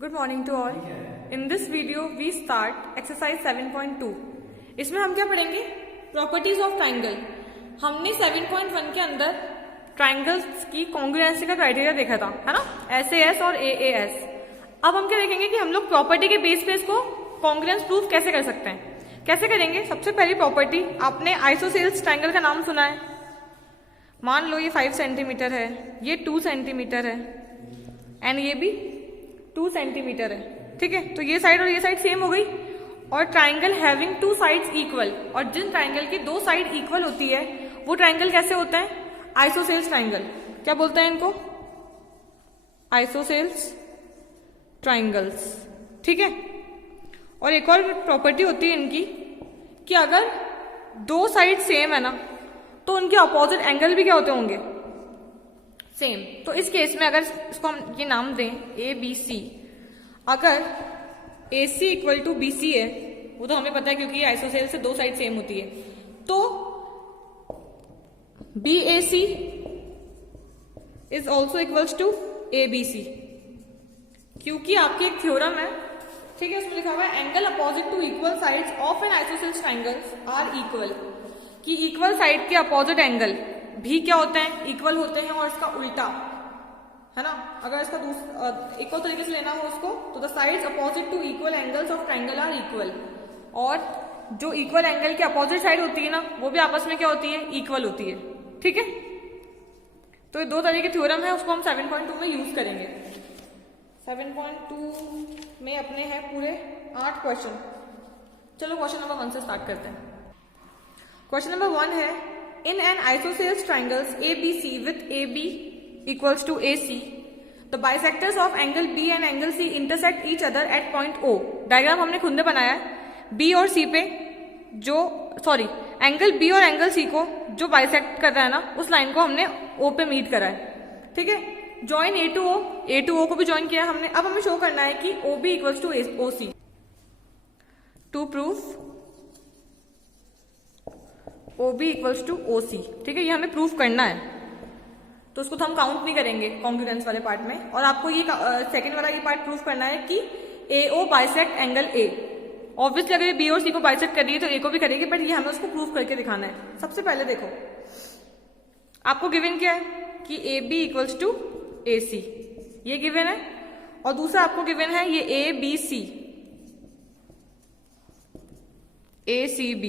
Good morning to all. In this video we start exercise 7.2. इसमें हम क्या पढ़ेंगे? Properties of triangle. हमने 7.1 के अंदर ट्राइंगल्स की कॉन्ग्रुएंसी का क्राइटेरिया देखा था, है ना, SAS और AAS. अब हम क्या देखेंगे कि हम लोग प्रॉपर्टी के बेस पे इसको कॉन्ग्रुएंस प्रूफ कैसे कर सकते हैं. कैसे करेंगे? सबसे पहली प्रॉपर्टी, आपने आइसोसेल्स ट्राइंगल का नाम सुना है. मान लो ये 5 सेंटीमीटर है, ये 2 सेंटीमीटर है एंड ये भी 2 सेंटीमीटर है. ठीक है, तो ये साइड और ये साइड सेम हो गई. और ट्राइंगल हैविंग 2 साइड्स इक्वल, और जिन ट्राइंगल की 2 साइड इक्वल होती है वो ट्राइंगल कैसे होता है? Isosceles triangle. क्या बोलते हैं इनको? Isosceles triangles. ठीक है. और एक और प्रॉपर्टी होती है इनकी कि अगर 2 साइड सेम है ना तो उनके अपोजिट एंगल भी क्या होते होंगे? सेम. तो इस केस में अगर इसको हम ये नाम दें ABC, अगर AC इक्वल टू BC है, वो तो हमें पता है क्योंकि आइसोसेल से 2 साइड सेम होती है, तो BAC is also equals to ABC. क्योंकि आपकी एक थ्योरम है, ठीक है, उसमें लिखा हुआ है angle opposite to equal sides of an isosceles triangles are equal. कि इक्वल साइड के अपोजिट एंगल भी क्या होते हैं? इक्वल होते हैं. और इसका उल्टा, है ना, अगर इसका एक और तरीके से लेना हो उसको, तो the sides opposite to equal angles of triangle are equal. और जो इक्वल एंगल के अपोजिट साइड होती है ना, वो भी आपस में क्या होती है? इक्वल होती है. ठीक है. तो ये 2 तरह के थ्योरम है, उसको हम 7.2 में यूज करेंगे. 7.2 में अपने हैं पूरे 8 क्वेश्चन. चलो क्वेश्चन नंबर 1 से स्टार्ट करते हैं. क्वेश्चन नंबर 1 है, in an isosceles triangles ABC with AB equals to AC, the bisectors of angle B and angle C intersect each other at point O. Diagram हमने खुद ने बनाया है. B और C पे एंगल B और angle C को जो बाइसेक्ट कर रहा है ना, उस लाइन को हमने O पे मीट करा है. ठीक है. ज्वाइन A टू O को भी ज्वाइन किया हमने. अब हमें शो करना है कि OB equals to OC. To proof OB equals to OC. ठीक है, ये हमें प्रूफ करना है, तो उसको तो हम काउंट नहीं करेंगे कॉन्ग्रुएंस वाले पार्ट में. और आपको ये सेकंड वाला ये पार्ट प्रूफ करना है कि AO bisect angle A. Obviously अगर ये B और C को बाइसेक्ट कर रही है तो A को भी करेगी, बट ये हमें उसको प्रूफ करके दिखाना है. सबसे पहले देखो, आपको गिवन क्या है कि AB इक्वल्स टू AC, ये गिवन है. और दूसरा आपको गिवन है ये ABC, ACB.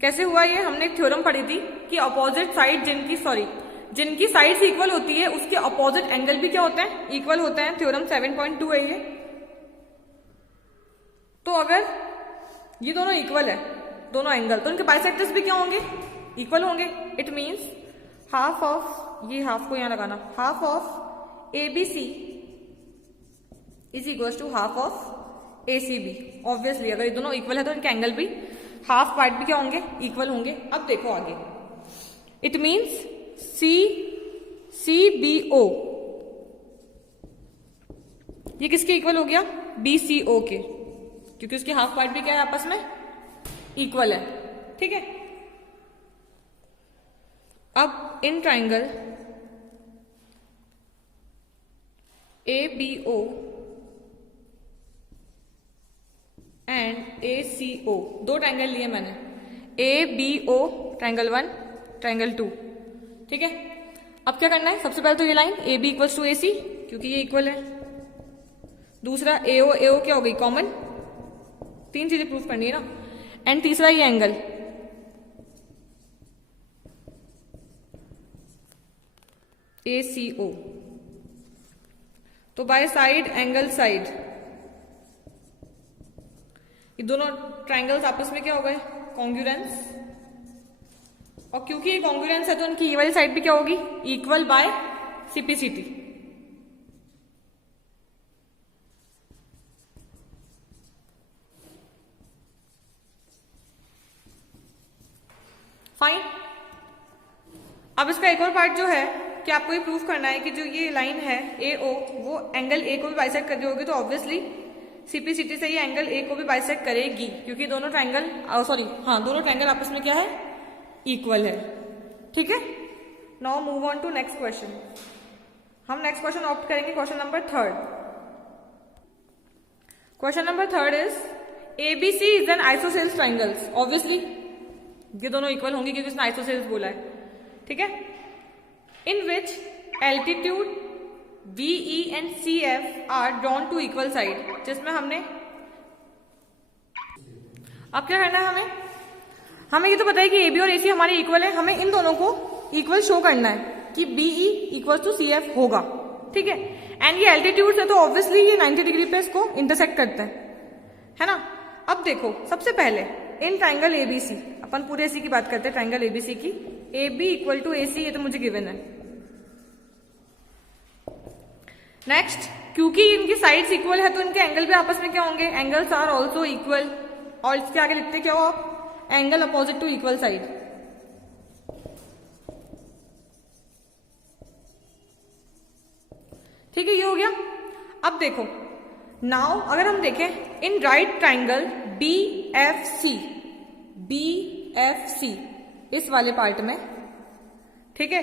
कैसे हुआ ये? हमने एक थ्योरम पढ़ी थी कि अपोजिट साइड जिनकी साइड्स इक्वल होती है उसके अपोजिट एंगल भी क्या होते हैं? इक्वल होते हैं. थ्योरम 7.2 है ये. तो अगर ये दोनों इक्वल है, दोनों एंगल, तो इनके बाइसेक्टर्स भी क्या होंगे? इक्वल होंगे. इट मींस हाफ ऑफ, ये हाफ को यहां लगाना, half of ABC is equal to half of ACB. Obviously अगर ये दोनों इक्वल है तो इनके एंगल भी, हाफ पार्ट भी क्या होंगे? इक्वल होंगे. अब देखो आगे, इट मीन्स CBO ये किसके इक्वल हो गया? BCO के, क्योंकि उसके हाफ पार्ट भी क्या है? आपस में इक्वल है. ठीक है. अब in triangle ABO and ACO, 2 triangle लिए मैंने, ABO ट्राइंगल 1, ट्राइंगल 2. ठीक है. अब क्या करना है? सबसे पहले तो ये line AB equals to AC, क्योंकि ये इक्वल है. दूसरा AO क्या हो गई? कॉमन. 3 चीजें प्रूफ करनी है ना. एंड तीसरा ये एंगल ACO. तो बाय साइड एंगल साइड, ये दोनों ट्राइंगल्स आपस में क्या हो गए? कॉन्ग्रुएंस. और क्योंकि ये कॉन्ग्रुएंस है तो उनकी ये वाली साइड भी क्या होगी? Equal bye CPCT. फाइन. अब इसका एक और पार्ट जो है कि आपको ये प्रूफ करना है कि जो ये लाइन है AO, वो एंगल A को भी बाइसेक्ट कर रही होगी, तो ऑब्वियसली CPCT से ये एंगल A को भी बाइसेक्ट करेगी, क्योंकि दोनों ट्राइंगल आपस में क्या है? इक्वल है. ठीक है. Now move on to next question. हम नेक्स्ट क्वेश्चन ऑप्ट करेंगे question number 3. Question number third is ABC is an isosceles triangles. Obviously ये दोनों इक्वल होंगे क्योंकि उसने आइसोसेल्स बोला है, ठीक है। In which altitude VE and CF are drawn to equal side, जिसमें हमने अब क्या करना है, हमें ये तो पता है कि AB और AC हमारे इक्वल है, हमें इन दोनों को इक्वल शो करना है कि BE इक्वल टू CF होगा, ठीक है। एंड ये एल्टीट्यूड है तो ऑब्वियसली ये 90 डिग्री पे इसको इंटरसेक्ट करते हैं, है ना। अब देखो सबसे पहले इन ट्राइंगल ABC, अपन पूरे AC की बात करते हैं, ट्राइंगल ABC की, AB इक्वल टू AC, ये तो मुझे गिवन है। नेक्स्ट, क्योंकि इनकी साइड्स इक्वल है तो इनके एंगल भी आपस में क्या होंगे, एंगल्स आर ऑल्सो इक्वल। और इसके आगे लिखते क्या हो आप, angle opposite to equal side. ठीक है, ये हो गया। अब देखो नाउ अगर हम देखें इन राइट ट्राइंगल BFC इस वाले पार्ट में, ठीक है,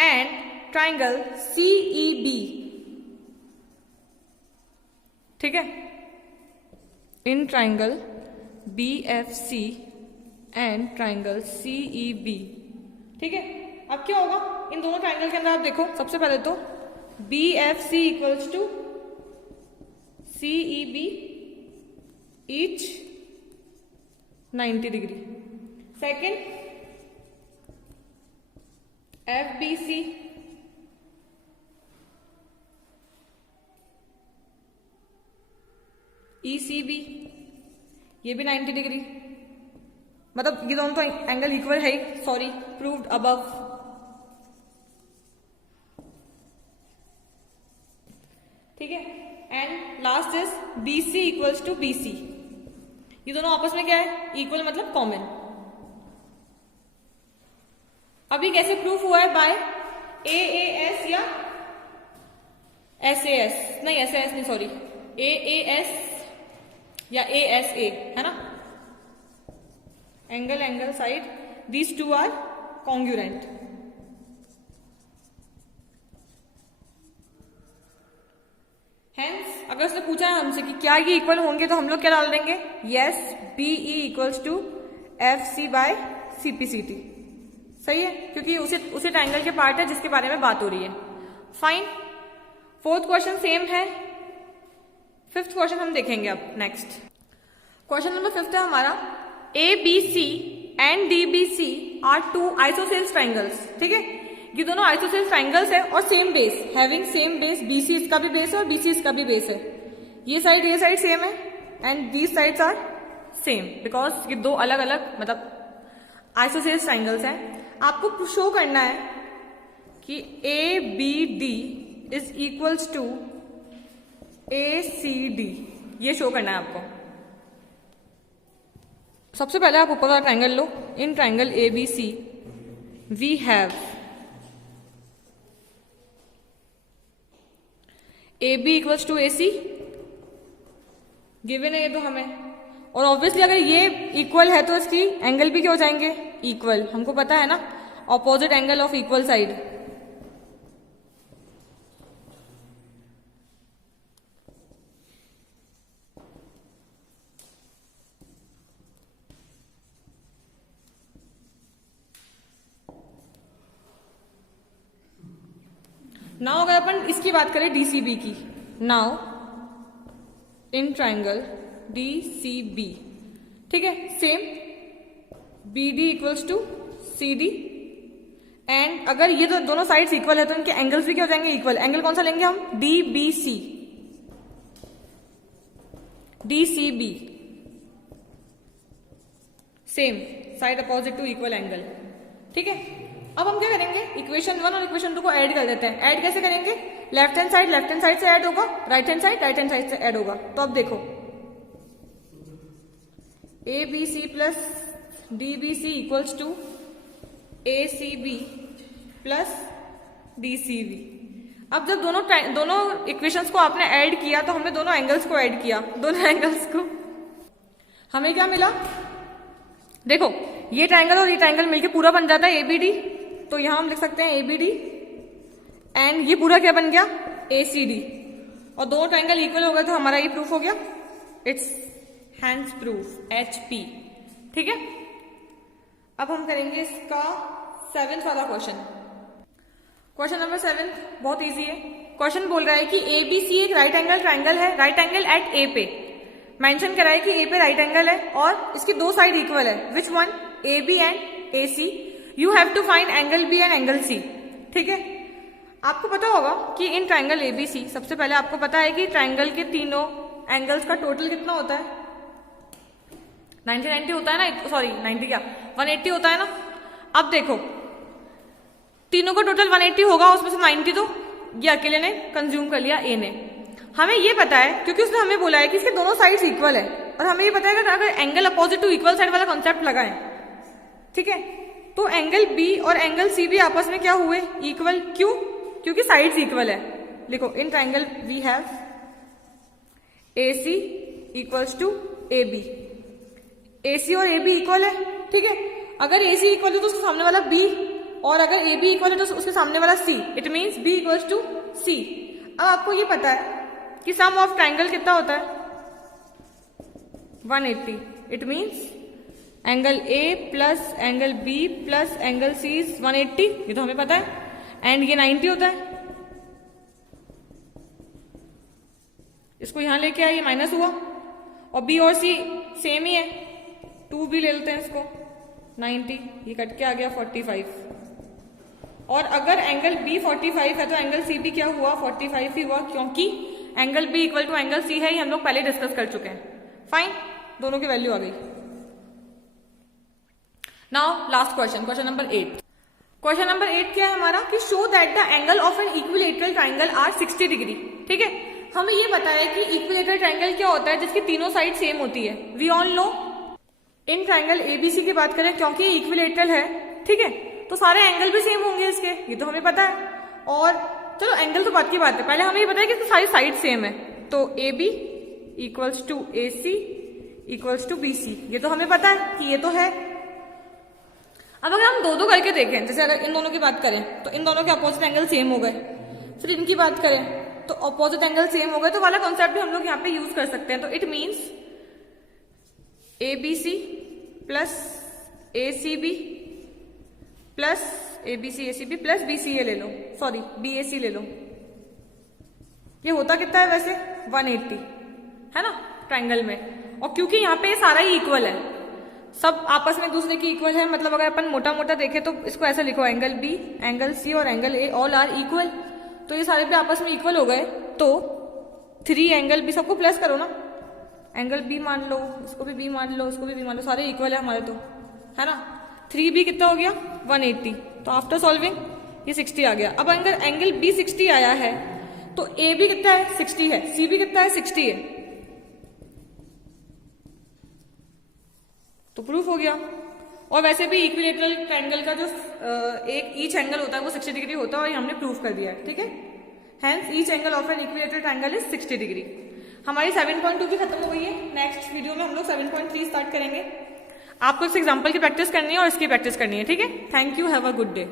एंड ट्राइंगल CEB, ठीक है, in triangle BFC and triangle CEB, ठीक है। अब क्या होगा इन दोनों ट्राइंगल के अंदर, आप देखो सबसे पहले तो BFC equals to CEB each 90 degree. Second, FBC ECB, ये भी 90 डिग्री। मतलब ये दोनों तो एंगल इक्वल है, सॉरी, प्रूव्ड अबव। ठीक है, and last is BC equals to BC, ये दोनों आपस में क्या है, इक्वल, मतलब कॉमन। अभी कैसे प्रूफ हुआ है, बाय AAS या SAS, नहीं SAS नहीं, सॉरी, AAS या ASA, है ना, angle side, these two are congruent. Hence अगर उसने पूछा है हमसे कि क्या ये इक्वल होंगे तो हम लोग क्या डाल देंगे, yes, BE equals to FC by CPCT। सही है, क्योंकि उसी ट्राइंगल के पार्ट है जिसके बारे में बात हो रही है। फाइन, फोर्थ क्वेश्चन सेम है। फिफ्थ क्वेश्चन हम देखेंगे अब नेक्स्ट। क्वेश्चन नंबर फिफ्थ है हमारा, ABC and DBC are two isosceles triangles. ठीक है, ये दोनों आइसोसेल्स ट्राइंगल्स है और same base, having same base, BC इसका भी बेस है और BC इसका भी बेस है। ये साइड सेम है and these sides are same because ये दो अलग अलग मतलब आइसोसेल्स ट्राइंगल्स हैं। आपको शो करना है कि ABD is equals to ACD, ये शो करना है आपको। सबसे पहले आप ऊपर का ट्राइंगल लो। In triangle ABC we have AB equals to AC, given है ये तो हमें, और ऑब्वियसली अगर ये इक्वल है तो इसकी एंगल भी क्या हो जाएंगे, इक्वल। हमको पता है ना, opposite angle of equal side. Now अगर अपन इसकी बात करें DCB की, नाउ इन ट्राइंगल DCB, ठीक है, same BD equals to CD, and अगर ये दोनों साइड्स इक्वल है तो इनके एंगल्स भी क्या हो जाएंगे, इक्वल। एंगल कौन सा लेंगे हम, DBC, DCB, same side opposite to equal angle. ठीक है, अब हम क्या करेंगे, इक्वेशन 1 और इक्वेशन 2 को ऐड कर देते हैं। ऐड कैसे करेंगे, लेफ्ट हैंड साइड से ऐड होगा, राइट हैंड साइड से ऐड होगा। तो अब देखो ABC plus DBC equals to ACB plus DCB। अब जब दोनों इक्वेशंस को आपने ऐड किया तो हमने दोनों एंगल्स को ऐड किया, दोनों एंगल्स को, हमें क्या मिला, देखो ये ट्राइंगल और ये ट्राइंगल मिलके पूरा बन जाता है ABD। तो यहां हम लिख सकते हैं ABD एंड ये पूरा क्या बन गया, ACD, और दो ट्राइंगल इक्वल हो गए तो हमारा ये प्रूफ हो गया। It's hands proof HP। ठीक है, अब हम करेंगे इसका 7th वाला क्वेश्चन। क्वेश्चन नंबर 7 बहुत इजी है। क्वेश्चन बोल रहा है कि ABC एक राइट एंगल ट्राइंगल है, राइट एंगल एट A पे। मेंशन करा है कि A पे राइट एंगल है और इसकी दो साइड इक्वल है। Which one? AB एंड AC। You have to find angle B and angle C। ठीक है, आपको पता होगा कि इन ट्राइंगल ABC, सबसे पहले आपको पता है कि ट्राइंगल के तीनों एंगल्स का टोटल कितना होता है? 90 होता है ना, सॉरी 90 क्या, 180 होता है ना। अब देखो तीनों का टोटल 180 होगा, उसमें से 90 तो ये अकेले ने कंज्यूम कर लिया A ने। हमें ये पता है क्योंकि उसने हमें बोला है कि इसके दोनों साइड्स इक्वल है, और हमें ये पता है कि अगर angle opposite to equal side वाला कॉन्सेप्ट लगाएं, ठीक है, तो एंगल B और एंगल C भी आपस में क्या हुए? इक्वल। क्यों? क्योंकि साइड्स इक्वल है। लिखो, in triangle we have AC equals to AB। AC और AB इक्वल है। ठीक है, अगर AC इक्वल है तो उसके सामने वाला B, और अगर AB इक्वल है तो उसके सामने वाला C। It means B equals to C। अब आपको ये पता है कि सम ऑफ ट्राइंगल कितना होता है? 180। It means angle A plus angle B plus angle C is 180, ये तो हमें पता है। एंड ये 90 होता है। इसको यहां लेके आए, ये माइनस हुआ, और B और C सेम ही है, 2B ले लेते हैं इसको, 90, ये कट के आ गया 45। और अगर एंगल B 45 है तो एंगल C भी क्या हुआ? 45 ही हुआ, क्योंकि angle B equal to angle C है, ये हम लोग पहले डिस्कस कर चुके हैं। फाइन, दोनों की वैल्यू आ गई। Now last question, question number 8। Question number 8 क्या है हमारा? कि show that the angle of an equilateral triangle are 60 degree. ठीक है, हमें ये पता है कि इक्विलेटरल ट्राइंगल क्या होता है? जिसकी तीनों साइड सेम होती है। We all know in triangle ABC की बात करें, क्योंकि इक्विलेटरल है, ठीक है, तो सारे एंगल भी सेम होंगे इसके, ये तो हमें पता है। और चलो एंगल तो बात की बात है, पहले हमें ये पता है कि सारी साइड सेम है, तो AB equals to AC equals to BC, ये तो हमें पता है कि ये तो है। अब अगर हम दो करके देखें, जैसे अगर इन दोनों की बात करें तो इन दोनों के अपोजिट एंगल सेम हो गए, फिर इनकी बात करें तो अपोजिट एंगल सेम हो गए, तो वाला कॉन्सेप्ट भी हम लोग यहाँ पे यूज कर सकते हैं। तो it means ABC plus ACB plus ABC ACB plus BCA ले लो, सॉरी BAC ले लो। ये होता कितना है वैसे? 180 है ना ट्राइंगल में। और क्योंकि यहाँ पे सारा ही इक्वल है, सब आपस में एक दूसरे की इक्वल है, मतलब अगर अपन मोटा मोटा देखें तो इसको ऐसे लिखो, एंगल B एंगल C और angle A all are equal. तो ये सारे भी आपस में इक्वल हो गए, तो 3 एंगल B, सबको प्लस करो ना, एंगल B मान लो, इसको भी B मान लो, इसको भी B मान लो, सारे इक्वल है हमारे, तो है ना। 3B कितना हो गया? 180। तो आफ्टर सॉल्विंग ये 60 आ गया। अब अगर एंगल B 60 आया है तो AB कितना है? 60 है। CB कितना है? 60 है। तो प्रूफ हो गया। और वैसे भी इक्विलेटरल ट्रायंगल का जो एक ईच एंगल होता है वो 60 डिग्री होता है, और ये हमने प्रूफ कर दिया है। ठीक है, hence each angle of an equilateral triangle is 60 degree. हमारी 7.2 भी खत्म हो गई है। नेक्स्ट वीडियो में हम लोग 7.3 स्टार्ट करेंगे। आपको इस एग्जाम्पल की प्रैक्टिस करनी है और इसकी प्रैक्टिस करनी है। ठीक है, thank you, have a good day.